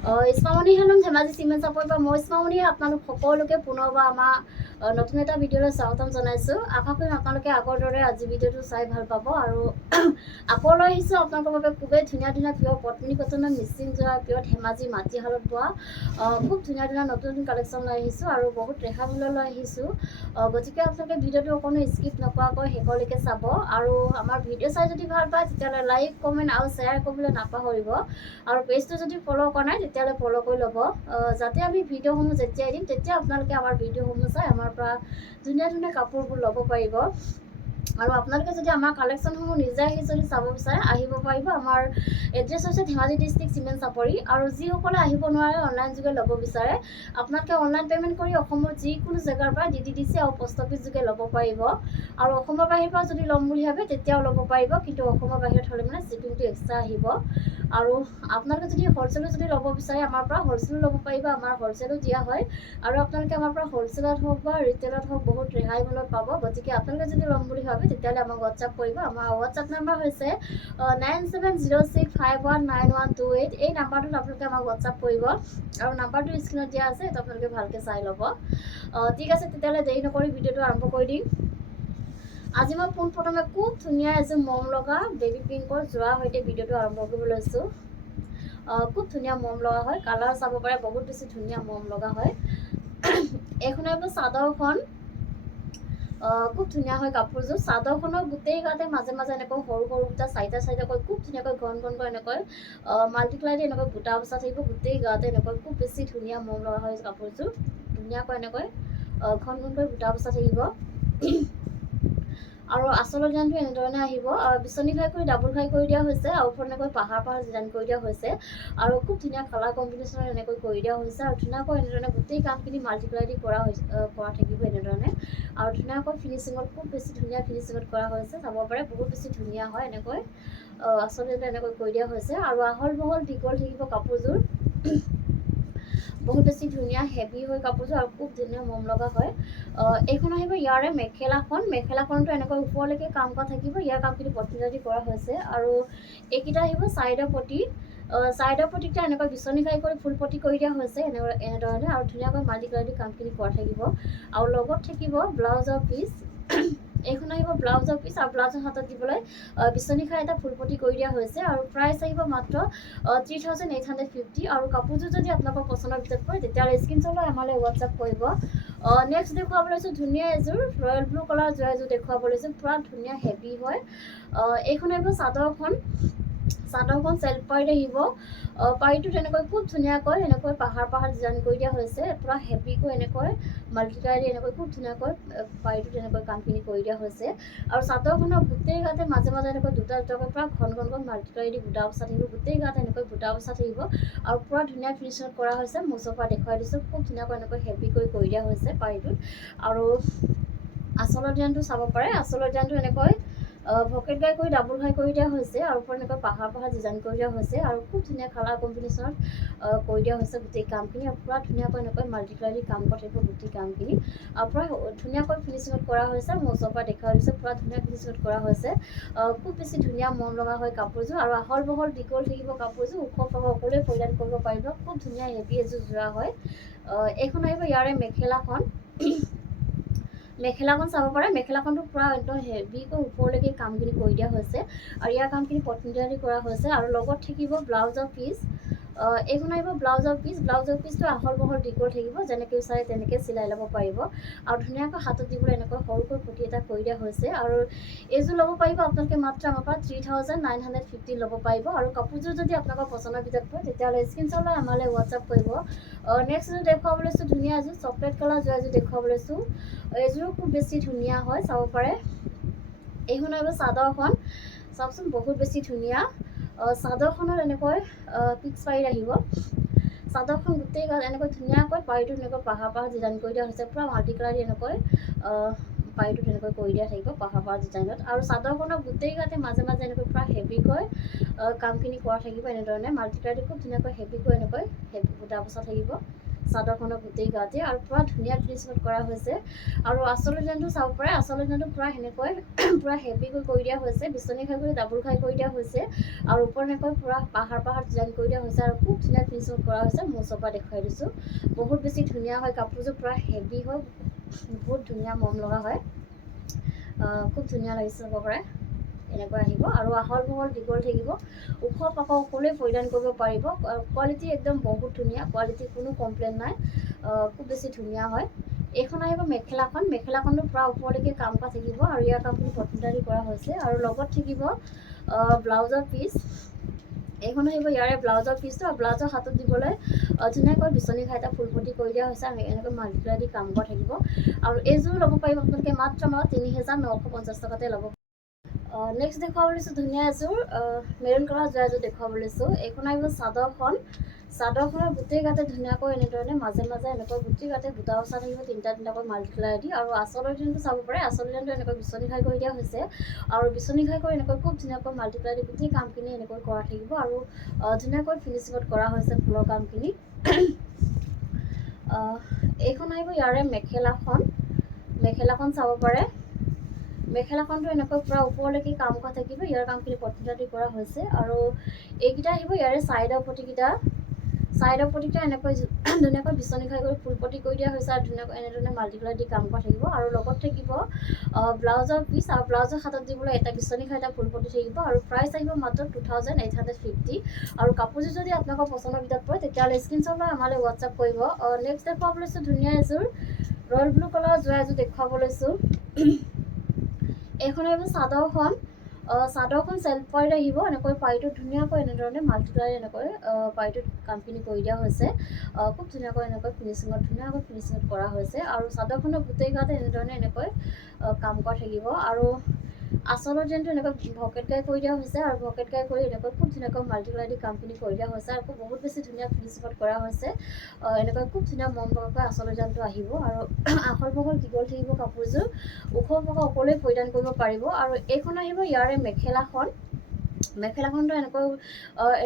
ইছমামণি helm Dhemaji cement চাপৰিৰ পৰা মই ইছমামণিয়ে আপোনালোক সকলোকে পুনৰবাৰ আমাৰ নতুন এটা ভিডিঅ'লৈ স্বাগতম জনাইছোঁ। আশা কৰিম আপোনালোকে আগৰ দৰে আজি ভিডিঅ'টো চাই ভাল পাব। আৰু আকৌ লৈ আহিছোঁ আপোনালোকৰ বাবে খুবেই ধুনীয়া ধুনীয়া পিয়ৰ পদ্মিনী কটনৰ মিচিং যোৰা পিয়ৰ ধেমাজি মাটিশালত বোৱা খুব ধুনীয়া ধুনীয়া নতুন নতুন কালেকশ্যন লৈ আহিছোঁ আৰু বহুত ৰেহাই মূল্য লৈ আহিছোঁ। গতিকে আপোনালোকে ভিডিঅ'টো অকণো স্কিপ নকৰাকৈ শেষলৈকে চাব। আৰু আমাৰ ভিডিঅ' চাই যদি ভাল পায় তেতিয়াহ'লে লাইক কমেণ্ট আৰু শ্বেয়াৰ কৰিবলৈ নাপাহৰিব। আৰু পেজটো যদি ফ'ল' কৰা নাই তেতিয়াহ'লে ফ'ল' কৰি ল'ব, যাতে আমি ভিডিঅ'সমূহ যেতিয়াই দিম তেতিয়া আপোনালোকে আমাৰ ভিডিঅ'সমূহ চাই আমাৰ পৰা ধুনীয়া ধুনীয়া কাপোৰবোৰ ল'ব পাৰিব। আৰু আপোনালোকে যদি আমাৰ কালেকশ্যনসমূহ নিজে আহি যদি চাব বিচাৰে আহিব পাৰিব। আমাৰ এড্ৰেছ হৈছে ধেমাজি ডিষ্ট্ৰিক্ট চিমেণ্ট চাপৰি। আৰু যিসকলে আহিব নোৱাৰে অনলাইন যোগে ল'ব বিচাৰে আপোনালোকে অনলাইন পে'মেণ্ট কৰি অসমৰ যিকোনো জেগাৰ পৰা DTDC আৰু পষ্ট অফিচ যোগে ল'ব পাৰিব। আৰু অসমৰ বাহিৰৰ পৰা যদি ল'ম বুলি ভাবে তেতিয়াও ল'ব পাৰিব, কিন্তু অসমৰ বাহিৰত হ'লে মানে শ্বিপিংটো এক্সট্ৰা আহিব। আৰু আপোনালোকে যদি হ'লচেলো যদি ল'ব বিচাৰে আমাৰ পৰা হ'লচেলো ল'ব পাৰিব, আমাৰ হ'লচেলো দিয়া হয়। আৰু আপোনালোকে আমাৰ পৰা হ'লচেলত হওক বা ৰিটেইলত হওক বহুত ৰেহাই মূল্যত পাব। গতিকে আপোনালোকে যদি ল'ম বুলি ভাবে তেতিয়াহ'লে আমাক হোৱাটছআপ কৰিব। আমাৰ হোৱাটছআপ নাম্বাৰ হৈছে 9706519128। এই নাম্বাৰটোত আপোনালোকে আমাক হোৱাটছআপ কৰিব আৰু নাম্বাৰটো স্ক্ৰীণত দিয়া আছে, সেইটো আপোনালোকে ভালকৈ চাই ল'ব। ঠিক আছে, তেতিয়াহ'লে দেৰি নকৰি ভিডিঅ'টো আৰম্ভ কৰি দিম। আজি মই পোনপ্ৰথমে খুব ধুনীয়া এযোৰ মৰম লগা বেবী পিংকৰ যোৰাৰ সৈতে ভিডিঅ'টো আৰম্ভ কৰিব লৈছোঁ। খুব ধুনীয়া মৰম লগা হয়, কালাৰ চাব পাৰে বহুত বেছি ধুনীয়া মৰম লগা হয়। এইখন আহিব চাদৰখন, খুব ধুনীয়া হয় কাপোৰযোৰ। চাদৰখনৰ গোটেই গাতে মাজে মাজে এনেকৈ সৰু সৰু বুটা চাৰিটা চাৰিটাকৈ খুব ধুনীয়াকৈ ঘন ঘনকৈ এনেকৈ মাল্টিপ্লাইড এনেকৈ বুটা বচা থাকিব গোটেই গাতে এনেকৈ খুব বেছি ধুনীয়া মৰম লগা হয় কাপোৰযোৰ। ধুনীয়াকৈ এনেকৈ ঘন ঘনকৈ বুটা বচা থাকিব। আৰু আচলৰ ডিজাইনটো এনেধৰণে আহিব। বিচনী ঘাই কৰি ডাবুল ঘাই কৰি দিয়া হৈছে আৰু ওপৰত এনেকৈ পাহাৰ পাহাৰ ডিজাইন কৰি দিয়া হৈছে। আৰু খুব ধুনীয়া কালাৰ কম্বিনেশ্যনত এনেকৈ কৰি দিয়া হৈছে। আৰু ধুনীয়াকৈ এনেধৰণে গোটেই কামখিনি মাল্টিপ্লাই দি কৰা থাকিব এনেধৰণে। আৰু ধুনীয়াকৈ ফিনিচিঙত খুব বেছি ধুনীয়া ফিনিচিঙত কৰা হৈছে, চাব পাৰে বহুত বেছি ধুনীয়া হয়। এনেকৈ আচলতে এনেকৈ কৰি দিয়া হৈছে। আৰু আহল বহল দীঘল থাকিব কাপোৰযোৰ, বহুত বেছি ধুনীয়া হেভি হয় কাপোৰযোৰ আৰু খুব ধুনীয়া মৰম লগা হয়। এইখন আহিব ইয়াৰে মেখেলাখন। মেখেলাখনতো এনেকৈ ওপৰলৈকে কাম কৰা থাকিব, ইয়াৰ কামখিনি পটিনাদি কৰা হৈছে। আৰু এইকেইটা আহিব চাইডৰ পটি। চাইডৰ পটিকেইটা এনেকৈ বিচনী ঘাই কৰি ফুল পটি কৰি দিয়া হৈছে এনেধৰণে। আৰু ধুনীয়াকৈ মাল্টিপ্লাই কামখিনি কৰা থাকিব। আৰু লগত থাকিব ব্লাউজৰ পিচ। এইখন আহিব ব্লাউজৰ পিচ আৰু ব্লাউজৰ হাতত দিবলৈ বিচনী খাই এটা ফুল পটি কৰি দিয়া হৈছে। আৰু প্ৰাইচ আহিব মাত্ৰ 3850। আৰু কাপোৰযোৰ যদি আপোনালোকৰ পচন্দৰ ভিতৰত পৰে তেতিয়াহ'লে স্ক্ৰীনশ্বট লৈ আমালৈ হোৱাটছআপ কৰিব। নেক্সট দেখুৱাব লৈছোঁ ধুনীয়া এযোৰ ৰয়েল ব্লু কালাৰ যোৰা এযোৰ দেখুৱাব লৈছোঁ, পূৰা ধুনীয়া হেভি হয়। এইখন আহিব চাদৰখন। চাদৰখন চেল্ফ পাইড আহিব। পাৰিটোত এনেকৈ খুব ধুনীয়াকৈ এনেকৈ পাহাৰ পাহাৰ ডিজাইন কৰি দিয়া হৈছে, পূৰা হেভিকৈ এনেকৈ মাল্টিপ্লাই দি এনেকৈ খুব ধুনীয়াকৈ পাৰিটোত এনেকৈ কামখিনি কৰি দিয়া হৈছে। আৰু চাদৰখনৰ গোটেই গাতে মাজে মাজে এনেকৈ দুটা দুটাকৈ পূৰা ঘন ঘনকৈ মাল্টিপ্লাই দি বুটা বচা থাকিব, গোটেই গাতে এনেকৈ বুটা বচা থাকিব। আৰু পূৰা ধুনীয়া ফিনিচিঙত কৰা হৈছে। মোৰ ওচৰৰ পৰা দেখুৱাই দিছোঁ, খুব ধুনীয়াকৈ এনেকৈ হেভিকৈ কৰি দিয়া হৈছে পাৰিটোত। আৰু আচলৰ ডিজাইনটো চাব পাৰে, আচলৰ ডিজাইনটো এনেকৈ ভকেট ঘাই কৰি ডাবুল ঘাই কৰি দিয়া হৈছে। আৰু ওপৰত এনেকৈ পাহাৰ পাহাৰ ডিজাইন কৰি দিয়া হৈছে। আৰু খুব ধুনীয়া কালাৰ কম্বিনেশ্যনত কৰি দিয়া হৈছে গোটেই কামখিনি। আৰু পূৰা ধুনীয়াকৈ এনেকৈ মাল্টিপ্লাই দি কাম কৰি থাকিব গোটেই কামখিনি। আৰু পূৰা ধুনীয়াকৈ ফিনিচিঙত কৰা হৈছে, মোৰ ওচৰৰ পৰা দেখুৱাই দিছোঁ, পূৰা ধুনীয়া ফিনিচিঙত কৰা হৈছে। খুব বেছি ধুনীয়া মৰম লগা হয় কাপোৰযোৰ। আৰু আহল বহল দীঘল থাকিব কাপোৰযোৰ, ওখ পাব সকলোৱে পৰিধান কৰিব পাৰিব। খুব ধুনীয়া হেভি এযোৰ যোৰা হয়। এইখন আহিব ইয়াৰে মেখেলাখন। মেখেলাখন চাব পাৰে, মেখেলাখনটো পূৰা একদম হেভিকৈ ওপৰলৈকে কামখিনি কৰি দিয়া হৈছে। আৰু ইয়াৰ কামখিনি পটিনাদি কৰা হৈছে। আৰু লগত থাকিব ব্লাউজৰ পিচ। এইখন আহিব ব্লাউজৰ পিচ। ব্লাউজৰ পিচটো আহল বহল দীঘল থাকিব, যেনেকৈ বিচাৰে তেনেকৈ চিলাই ল'ব পাৰিব। আৰু ধুনীয়াকৈ হাতত দিবলৈ এনেকৈ সৰুকৈ পটি এটা কৰি দিয়া হৈছে। আৰু এইযোৰ ল'ব পাৰিব আপোনালোকে মাত্ৰ আমাৰ পৰা 3950 ল'ব পাৰিব। আৰু কাপোৰযোৰ যদি আপোনালোকৰ পচন্দৰ ভিতৰত পৰে তেতিয়াহ'লে স্ক্ৰীনশ্বট লৈ আমালৈ হোৱাটছআপ কৰিব। নেক্সট এযোৰ দেখুৱাব লৈছোঁ ধুনীয়া এযোৰ চকলেট কালাৰ যোৰা এযোৰ দেখুৱাব লৈছোঁ। এইযোৰো খুব বেছি ধুনীয়া হয়, চাব পাৰে। এইখন আহিব চাদৰখন, চাওকচোন বহুত বেছি ধুনীয়া। চাদৰখনত এনেকৈ পিক্স পাৰি আহিব। চাদৰখন গোটেই গাত এনেকৈ ধুনীয়াকৈ পাৰিটোত এনেকৈ পাহাৰ পাহাৰ ডিজাইন কৰি দিয়া হৈছে, পূৰা মাল্টিপ্লাই দি এনেকৈ পাৰিটোত এনেকৈ কৰি দিয়া থাকিব পাহাৰ পাহাৰ ডিজাইনত। আৰু চাদৰখনৰ গোটেই গাতে মাজে মাজে এনেকৈ পূৰা হেভিকৈ কামখিনি কৰা থাকিব এনেধৰণে মাল্টিপ্লাই দি খুব ধুনীয়াকৈ হেভিকৈ এনেকৈ বুটা বচা থাকিব। চাদৰখনৰ গোটেই গাতে আৰু পূৰা ধুনীয়া ফিনিচিঙত কৰা হৈছে আৰু আঁচলৰ ডিজাইনটো চাব পাৰে আঁচলৰ ডিজাইনটো পূৰা সেনেকৈ পূৰা হেভিকৈ কৰি দিয়া হৈছে বিচনী খাই কৰি ডাবুল খাই কৰি দিয়া হৈছে আৰু ওপৰত এনেকৈ পূৰা পাহাৰ ডিজাইন কৰি দিয়া হৈছে আৰু খুব ধুনীয়া ফিনিচিঙত কৰা হৈছে মোৰ ওচৰৰ পৰা দেখুৱাই দিছোঁ বহুত বেছি ধুনীয়া হয় কাপোৰযোৰ পূৰা হেভি হয় বহুত ধুনীয়া মৰম লগা হয় খুব ধুনীয়া লাগিছে চাব পাৰে এনেকৈ আহিব আৰু আহল বহল দীঘল থাকিব ওখ পাখ সকলোৱে পৰিধান কৰিব পাৰিব কোৱালিটি একদম বহুত ধুনীয়া কোৱালিটি কোনো কমপ্লেইন নাই খুব বেছি ধুনীয়া হয় এইখন আহিব মেখেলাখনটো পূৰা ওপৰলৈকে কাম কৰা থাকিব আৰু ইয়াৰ কামখিনি পটনদাৰী কৰা হৈছে আৰু লগত থাকিব ব্লাউজৰ পিচ এইখন আহিব ইয়াৰে ব্লাউজৰ পিচটো আৰু ব্লাউজৰ হাতত দিবলৈ ধুনীয়াকৈ বিচনী খাই এটা ফুলপটি কৰি দিয়া হৈছে আৰু এনেকৈ মাল্টিপ্লাই দি কাম কৰা থাকিব আৰু এইযোৰ ল'ব পাৰিব আপোনালোকে মাত্ৰ ৩,৯৫০ টকাতে ল'ব নেক্সট দেখুৱাব লৈছোঁ ধুনীয়া এযোৰ মেৰুণ কালাৰ যোৱা এযোৰ দেখুৱাব লৈছোঁ এইখন আহিব চাদৰখনৰ গোটেই গাতে ধুনীয়াকৈ এনেধৰণে মাজে এনেকৈ গোটেই গাতে বুটা বচা থাকিব তিনিটাকৈ মাল্টিপ্লাই দি আৰু আঁচলৰ ডিজাইনটো চাব পাৰে আঁচলৰ ডিজাইনটো এনেকৈ বিচনী খাই কৰি দিয়া হৈছে আৰু বিচনী খাই কৰি এনেকৈ খুব ধুনীয়াকৈ মাল্টিপ্লাই দি গোটেই কামখিনি এনেকৈ কৰা থাকিব আৰু ধুনীয়াকৈ ফিনিচিঙত কৰা হৈছে ফুলৰ কামখিনি এইখন আহিব ইয়াৰে মেখেলাখন চাব পাৰে মেখেলাখনটো এনেকৈ পূৰা ওপৰলৈকে কাম কৰা থাকিব ইয়াৰ কামখিনি পটনদাৰী কৰা হৈছে আৰু এইকেইটা আহিব ইয়াৰে ছাইডৰ পটিকেইটা এনেকৈ ধুনীয়াকৈ বিচনী খাই কৰি ফুলপটি কৰি দিয়া হৈছে আৰু ধুনীয়াকৈ এনেধৰণে মাল্টিপ্লাই দি কাম কৰা থাকিব আৰু লগত থাকিব ব্লাউজৰ পিচ আৰু ব্লাউজৰ হাতত দিবলৈ এটা বিচনী খাই এটা ফুলপটি থাকিব আৰু প্ৰাইচ আহিব মাত্ৰ 2,850 আৰু কাপোৰযোৰ যদি আপোনালোকৰ পচন্দৰ ভিতৰত পৰে তেতিয়াহ'লে স্ক্ৰীনশ্বট লৈ আমালৈ হোৱাটছআপ কৰিব নেক্সট দেখুৱাব লৈছোঁ ধুনীয়া এযোৰ ৰয়েল ব্লু কালাৰৰ যোৱা এযোৰ দেখুৱাব লৈছোঁ এইখন আহিব চাদৰখন চেল্ফ পাইড আহিব এনেকৈ পাইটোত ধুনীয়াকৈ এনেধৰণে মাল্টিপ্লাই এনেকৈ পাইটোত কামখিনি কৰি দিয়া হৈছে খুব ধুনীয়াকৈ এনেকৈ ফিনিচিঙত কৰা হৈছে আৰু চাদৰখনৰ গোটেই গাতে এনেকৈ কাম কৰা থাকিব আৰু আঁচলৰ ডিজাইনটো এনেকৈ ভকেট গাই কৰি দিয়া হৈছে আৰু ভকেট গাই কৰি এনেকৈ খুব ধুনীয়াকৈ মাল্টিপ্লাই দি কামখিনি কৰি দিয়া হৈছে আৰু বহুত বেছি ধুনীয়া ফিনিচিঙত কৰা হৈছে এনেকৈ খুব ধুনীয়া মন লগাকৈ আঁচলৰ ডিজাইনটো আহিব আৰু আহল বহল দীঘল থাকিব কাপোৰযোৰ ওখ পাখ সকলোৱে পৰিধান কৰিব পাৰিব আৰু এইখন আহিব ইয়াৰে মেখেলাখনটো এনেকৈ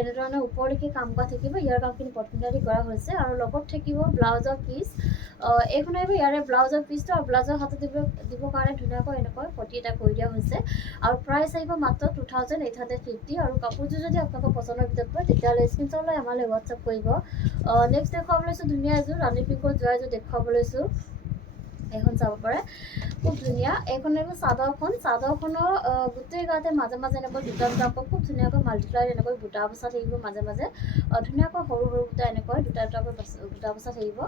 এনেধৰণে ওপৰলৈকে কাম কৰা থাকিব ইয়াৰ কামখিনি পটনদাৰী কৰা হৈছে আৰু লগত থাকিব ব্লাউজৰ পিচ এইখন আহিব ইয়াৰে ব্লাউজৰ পিচটো আৰু ব্লাউজৰ হাতত দিবৰ কাৰণে ধুনীয়াকৈ এনেকৈ পটি এটা কৰি দিয়া হৈছে আৰু প্ৰাইচ আহিব মাত্ৰ 2,850 আৰু কাপোৰযোৰ যদি আপোনালোকৰ পচন্দৰ ভিতৰত পৰে তেতিয়াহ'লে স্ক্ৰীনশ্বট লৈ আমালৈ হোৱাটছআপ কৰিব নেক্সট দেখুৱাব লৈছোঁ ধুনীয়া এযোৰ ৰাণী পিংকত যোৱা এযোৰ দেখুৱাব লৈছোঁ এইখন চাব পাৰে খুব ধুনীয়া এইখন আহিব চাদৰখনৰ গোটেই গাতে মাজে এনেকৈ দুটাকৈ খুব ধুনীয়াকৈ মাল্টিপ্লাই এনেকৈ বুটা বচা থাকিব মাজে ধুনীয়াকৈ সৰু বুটা এনেকৈ দুটাকৈ বুটা বচা থাকিব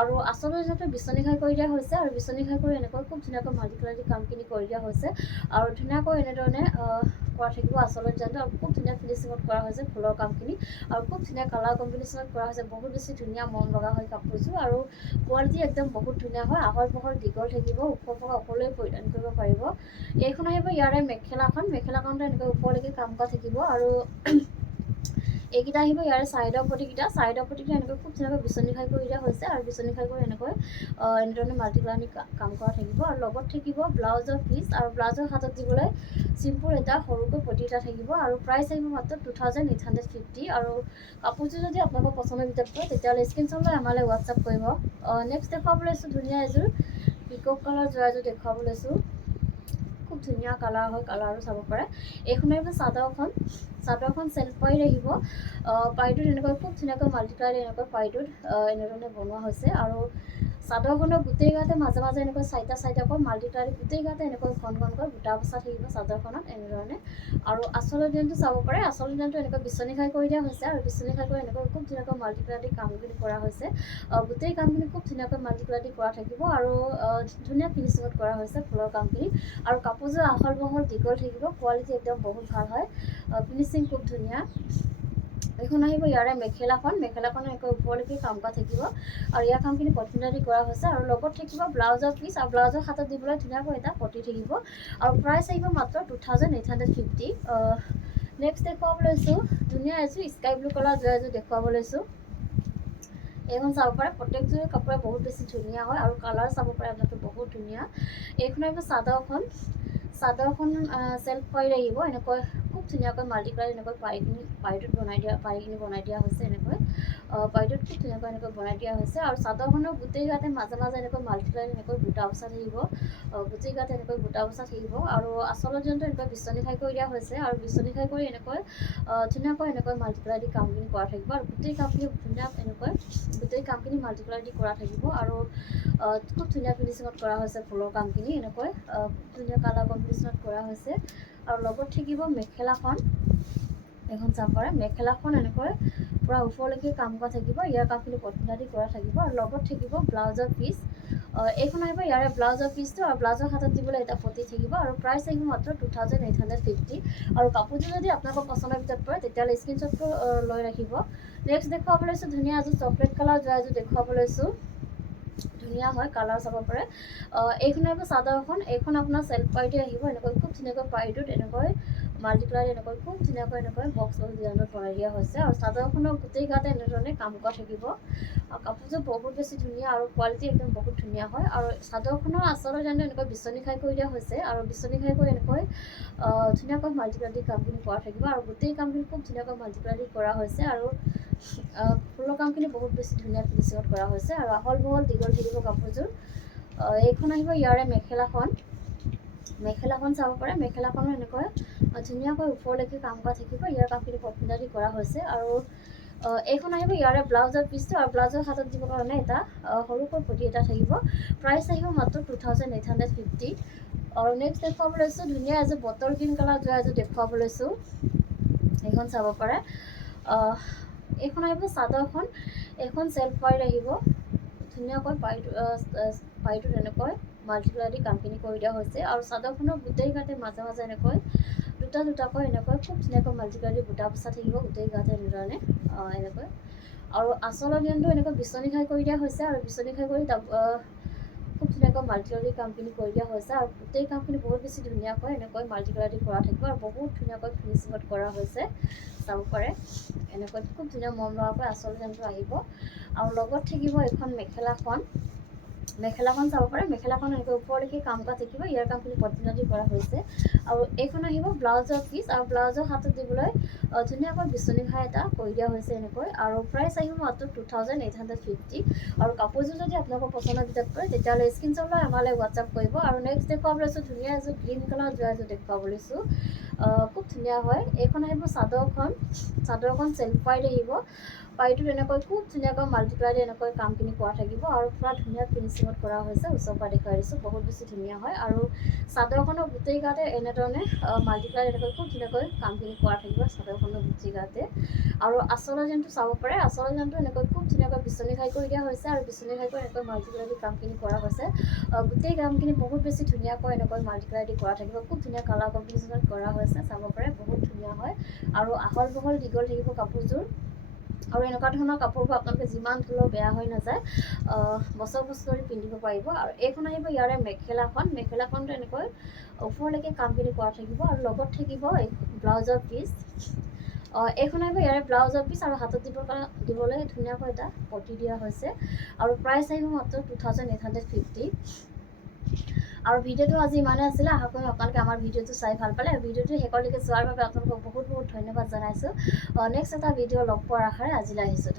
আৰু আঁচলৰ ডিজাইনটো বিচনী খাই কৰি দিয়া হৈছে আৰু বিচনী খাই কৰি এনেকৈ খুব ধুনীয়াকৈ মাল্টিপ্লাই দি কামখিনি কৰি দিয়া হৈছে আৰু ধুনীয়াকৈ এনেধৰণে কৰা থাকিব আঁচলৰ ডিজাইনটো আৰু খুব ধুনীয়া ফিনিচিঙত কৰা হৈছে ফুলৰ কামখিনি আৰু খুব ধুনীয়া কালাৰ কম্বিনেশ্যনত কৰা হৈছে বহুত বেছি ধুনীয়া মন লগা হয় কাপোৰযোৰ আৰু কোৱালিটি একদম বহুত ধুনীয়া হয় আহল বহল দীঘল থাকিব ওখ পাখ সকলোৱে পৰিধান কৰিব পাৰিব এইখন আহিব ইয়াৰে মেখেলাখনটো এনেকৈ ওপৰলৈকে কাম কৰা থাকিব আৰু এইকেইটা আহিব ইয়াৰে ছাইডৰ পটিকেইটা এনেকৈ খুব ধুনীয়াকৈ বিচনী খাই কৰি দিয়া হৈছে আৰু বিচনী খাই কৰি এনেধৰণে মাল্টিপ্লাই কাম কৰা থাকিব আৰু লগত থাকিব ব্লাউজৰ পিচ আৰু ব্লাউজৰ হাতত দিবলৈ চিম্পুল এটা সৰুকৈ পটি এটা থাকিব আৰু প্ৰাইচ আহিব মাত্ৰ 2,850 আৰু কাপোৰযোৰ যদি আপোনালোকৰ পচন্দৰ ভিতৰত পৰে তেতিয়াহ'লে স্ক্ৰীনশ্বট লৈ আমালৈ হোৱাটছআপ কৰিব নেক্সট দেখুৱাব লৈছোঁ ধুনীয়া এযোৰ পিকক কালাৰ যোৱা এযোৰ দেখুৱাব লৈছোঁ খুব ধুনীয়া কালাৰ হয় কালাৰো চাব পাৰে এইখন আহিব চাদৰখন চেল্ফ পাইড আহিব পাইটোত এনেকৈ খুব ধুনীয়াকৈ মাল্টিপ্লাই এনেকৈ পাইটোত এনেধৰণে বনোৱা হৈছে আৰু চাদৰখনৰ গোটেই গাতে মাজে এনেকৈ চাৰিটাকৈ মাল্টিপ্লাই গোটেই গাতে এনেকৈ ঘনকৈ বুটা বচা থাকিব চাদৰখনত এনেধৰণে আৰু আঁচলৰ ডিজাইনটো চাব পাৰে আঁচলৰ ডিজাইনটো এনেকৈ বিচনী খাই কৰি দিয়া হৈছে আৰু বিচনী খাই কৰি এনেকৈ খুব ধুনীয়াকৈ মাল্টিপ্লাই দি কামখিনি কৰা হৈছে গোটেই কামখিনি খুব ধুনীয়াকৈ মাল্টিপ্লাই দি কৰা থাকিব আৰু ধুনীয়া ফিনিচিঙত কৰা হৈছে ফুলৰ কামখিনি আৰু কাপোৰযোৰ আহল বহল দীঘল থাকিব কোৱালিটি একদম বহুত ভাল হয় ফিনিচিং খুব ধুনীয়া এইখন আহিব ইয়াৰে মেখেলাখন এনেকৈ ওপৰলৈকে কাম কৰা থাকিব আৰু ইয়াৰ কামখিনি পটনদাৰী কৰা হৈছে আৰু লগত থাকিব ব্লাউজৰ পিচ আৰু ব্লাউজৰ হাতত দিবলৈ ধুনীয়াকৈ এটা পটি থাকিব আৰু প্ৰাইচ আহিব মাত্ৰ 2,850 নেক্সট দেখুৱাব লৈছোঁ ধুনীয়া এযোৰ স্কাই ব্লু কালাৰ যোৱা এযোৰ দেখুৱাব লৈছোঁ এইখন চাব পাৰে প্ৰত্যেকযোৰ কাপোৰে বহুত বেছি ধুনীয়া হয় আৰু কালাৰ চাব পাৰে আপোনালোকে বহুত ধুনীয়া এইখন আহিব চাদৰখন চেল্ফ পাইড আহিব এনেকৈ খুব ধুনীয়াকৈ মাল্টি কালাৰ এনেকৈ পাৰিটোত বনাই দিয়া হৈছে এনেকৈ পাৰিটোত খুব ধুনীয়াকৈ এনেকৈ বনাই দিয়া হৈছে আৰু চাদৰখনৰ গোটেই গাতে মাজে মাজে এনেকৈ মাল্টি কালাৰ এনেকৈ বুটা বচা থাকিব গোটেই গাতে এনেকৈ বুটা বচা থাকিব আৰু আচলত যোনটো এনেকৈ বিচনী খাই কৰি দিয়া হৈছে আৰু বিচনী খাই কৰি এনেকৈ ধুনীয়াকৈ এনেকৈ মাল্টি কালাৰ দি কামখিনি কৰা থাকিব আৰু গোটেই কামখিনি ধুনীয়া এনেকৈ গোটেই কামখিনি মাল্টি কালাৰ দি কৰা থাকিব আৰু খুব ধুনীয়া ফিনিচিঙত কৰা হৈছে ফুলৰ কামখিনি এনেকৈ খুব ধুনীয়া কালাৰ কম্বিনেশ্যনত কৰা হৈছে আৰু লগত থাকিব মেখেলাখন এখন চাব পাৰে মেখেলাখন এনেকৈ পূৰা ওপৰলৈকে কাম কৰা থাকিব ইয়াৰ কামখিনি পঠিলা দি কৰা থাকিব আৰু লগত থাকিব ব্লাউজৰ পিচ এইখন আহিব ইয়াৰে ব্লাউজৰ পিচটো আৰু ব্লাউজৰ হাতত দিবলৈ এটা পতি থাকিব আৰু প্ৰাইচ আহিব মাত্ৰ 2850 আৰু কাপোৰটো যদি আপোনালোকৰ পচন্দৰ ভিতৰত পৰে তেতিয়াহ'লে স্ক্ৰীনশ্বটটো লৈ ৰাখিব নেক্সট দেখুৱাব লৈছোঁ ধুনীয়া এযোৰ চকলেট কালাৰ যোৱা এযোৰ দেখুৱাব লৈছোঁ ধুনীয়া হয় কালাৰ চাব পাৰে এইখন আহিব চাদৰখন এইখন আপোনাৰ চেল্ফ পাৰ্টি আহিব এনেকৈ খুব ধুনীয়াকৈ পাৰ্টিটোত এনেকৈ মাল্টি কালাৰ এনেকৈ খুব ধুনীয়াকৈ এনেকৈ বক্স ডিজাইনত বনাই দিয়া হৈছে আৰু চাদৰখনৰ গোটেই গাতে এনেধৰণে কাম কৰা থাকিব আৰু কাপোৰযোৰ বহুত বেছি ধুনীয়া আৰু কোৱালিটি একদম বহুত ধুনীয়া হয় আৰু চাদৰখনৰ আচলৰ যেনে এনেকৈ বিচনী খাই কৰি দিয়া হৈছে আৰু বিচনী খাই কৰি এনেকৈ ধুনীয়াকৈ মাল্টি কালাৰ দি কামখিনি কৰা থাকিব আৰু গোটেই কামখিনি খুব ধুনীয়াকৈ মাল্টি কালাৰ দি কৰা হৈছে আৰু ফুলৰ কামখিনি বহুত বেছি ধুনীয়া ফিনিচিঙত কৰা হৈছে আৰু আহল বহল দীঘল থাকিব কাপোৰযোৰ এইখন আহিব ইয়াৰে মেখেলাখন চাব পাৰে মেখেলাখনো এনেকৈ ধুনীয়াকৈ ওপৰলৈকে কাম কৰা থাকিব ইয়াৰ কামখিনি পঠিলা দি কৰা হৈছে আৰু এইখন আহিব ইয়াৰে ব্লাউজৰ পিচটো আৰু ব্লাউজৰ হাতত দিবৰ কাৰণে এটা সৰুকৈ পতি এটা থাকিব প্ৰাইচ আহিব মাত্ৰ 2850 আৰু নেক্সট দেখুৱাব লৈছোঁ ধুনীয়া এযোৰ বটল গ্ৰীণ কালাৰ যোৱা এযোৰ দেখুৱাব লৈছোঁ এইখন চাব পাৰে এইখন আহিব চাদৰখন এইখন চেল্ফ পাইট আহিব ধুনীয়াকৈ পাইটোত এনেকৈ মাল্টি কালাৰ দি কামখিনি কৰি দিয়া হৈছে আৰু চাদৰখনৰ গোটেই গাতে মাজে মাজে এনেকৈ দুটাকৈ এনেকৈ খুব ধুনীয়াকৈ মাল্টি কালাৰ দি বুটা বচা থাকিব গোটেই গাতে এনেধৰণে এনেকৈ আৰু আচলৰ ডিজাইনটো এনেকৈ বিচনী খাই কৰি দিয়া হৈছে আৰু বিচনী খাই কৰি খুব ধুনীয়াকৈ মাল্টি কালাৰ দি কামখিনি কৰি দিয়া হৈছে আৰু গোটেই কামখিনি বহুত বেছি ধুনীয়াকৈ এনেকৈ মাল্টি কালাৰ দি কৰা থাকিব আৰু বহুত ধুনীয়াকৈ ফিনিচিঙত কৰা হৈছে চাব পাৰে এনেকৈ খুব ধুনীয়া মৰম লগাকৈ আচল ডিজাইনটো আহিব আৰু লগত থাকিব এইখন মেখেলাখন চাব পাৰে মেখেলাখন এনেকৈ ওপৰলৈকে কাম কৰা থাকিব ইয়াৰ কামখিনি পঠিলা দি কৰা হৈছে আৰু এইখন আহিব ব্লাউজৰ পিচ আৰু ব্লাউজৰ হাতত দিবলৈ ধুনীয়াকৈ বিচনী খাই এটা কৰি দিয়া হৈছে এনেকৈ আৰু প্ৰাইচ আহিব মাত্ৰ 2850 আৰু কাপোৰযোৰ যদি আপোনালোকৰ পচন্দৰ ভিতৰত পৰে তেতিয়াহ'লে স্ক্ৰীনশ্বট লৈ আমালৈ হোৱাটছআপ কৰিব আৰু নেক্সট দেখুৱাব লৈছোঁ ধুনীয়া এযোৰ গ্ৰীণ কালাৰ যোৱা এযোৰ দেখুৱাব লৈছোঁ খুব ধুনীয়া হয় এইখন আহিব চাদৰখন চেল্ফ পাইট আহিব পাইটোত এনেকৈ খুব ধুনীয়াকৈ মাল্টি কালাৰ দি এনেকৈ কামখিনি কৰা থাকিব আৰু পুৰা ধুনীয়া ফিনিচিঙত কৰা হৈছে ওচৰৰ পৰা দেখুৱাই দিছোঁ বহুত বেছি ধুনীয়া হয় আৰু চাদৰখনৰ গোটেই গাতে এনেধৰণে মাল্টি কালাৰ এনেকৈ খুব ধুনীয়াকৈ কামখিনি কৰা থাকিব চাদৰখনৰ গোটেই গাতে আৰু আচলৰ ডিজাইনটো চাব পাৰে আচলৰ ডিজাইনটো এনেকৈ খুব ধুনীয়াকৈ বিচনী খাই কৰি দিয়া হৈছে আৰু বিচনী খাই কৰি এনেকৈ মাল্টি কালাৰ দি কামখিনি কৰা হৈছে গোটেই কামখিনি বহুত বেছি ধুনীয়াকৈ এনেকৈ মাল্টি কালাৰ দি কৰা থাকিব খুব ধুনীয়া কালাৰ কম্বিনেশ্যনত কৰা হৈছে চাব পাৰে বহুত ধুনীয়া হয় আৰু আহল বহল দীঘল থাকিব কাপোৰযোৰ আৰু এনেকুৱা ধৰণৰ কাপোৰবোৰ আপোনালোকে যিমান ধুলেও বেয়া হৈ নাযায় বছৰ ধৰি পিন্ধিব পাৰিব আৰু এইখন আহিব ইয়াৰে মেখেলাখনটো এনেকৈ ওপৰলৈকে কামখিনি কৰা থাকিব আৰু লগত থাকিব ব্লাউজৰ পিচ এইখন আহিব ইয়াৰে ব্লাউজৰ পিচ আৰু হাতত দিবলৈ ধুনীয়াকৈ এটা পতি দিয়া হৈছে আৰু প্ৰাইচ আহিব মাত্ৰ 2850 আৰু ভিডিঅ'টো আজি ইমানেই আছিলে আশা কৰিম আপোনালোকে আমাৰ ভিডিঅ'টো চাই ভাল পালে আৰু ভিডিঅ'টো শেষলৈকে চোৱাৰ বাবে আপোনালোকক বহুত ধন্যবাদ জনাইছোঁ নেক্সট এটা ভিডিঅ' লগ পোৱাৰ আশাৰে আজিলৈ আহিছোঁ।